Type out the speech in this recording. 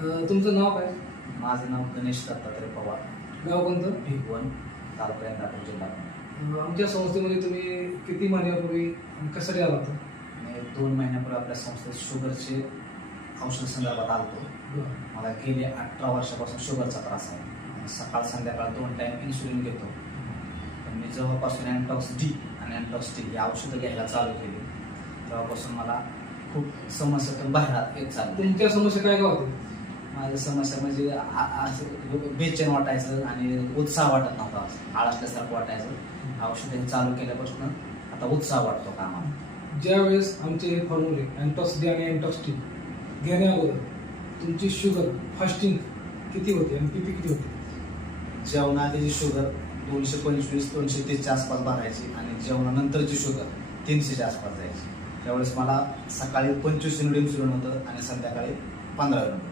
तुमचं नाव काय? माझं नाव गणेश दत्तात्रय पवार, गाव कोणतं? भिगवण, तालुका इंदापूर, जिल्हा पुणे. आमच्या संस्थेमध्ये तुम्ही किती महिन्यापूर्वी आणि कशासाठी आला होता? मी 2 महिन्यापूर्वी आपल्या संस्थेत शुगरचे औषध संदर्भात आलतो. मला गेले 18 वर्षापासून शुगरचा त्रास आहे. सकाळ संध्याकाळ 2 टाइम इन्सुलिन घेतो. पण मी जेव्हापासून अँटॉक्स डी आणि अँटॉक्स टी ही औषधं घ्यायला चालू केली तेव्हापासून मला खूप समस्यातून बाहेर येत चाललं. तुमच्या समस्या काय काय होते? माझ्या समस्या म्हणजे असं बेचैन वाटायचं आणि उत्साह वाटत नव्हता, आळसल्यासारखं वाटायचं. औषधं चालू केल्यापासून आता उत्साह वाटतो कामाला. ज्यावेळेस आमचे हे फॉर्म्युले अँटॉक्स डी आणि अँटॉक्स टी घेण्या अगोदर तुमची शुगर फास्टिंग किती होती आणि किती होती? जेवणाआधीची शुगर 225-230च्या आसपास भरायची आणि जेवणानंतरची शुगर 300च्या आसपास जायची. त्यावेळेस मला सकाळी 25 युनिट इन्सुलिन होतं आणि संध्याकाळी 15 युनिट.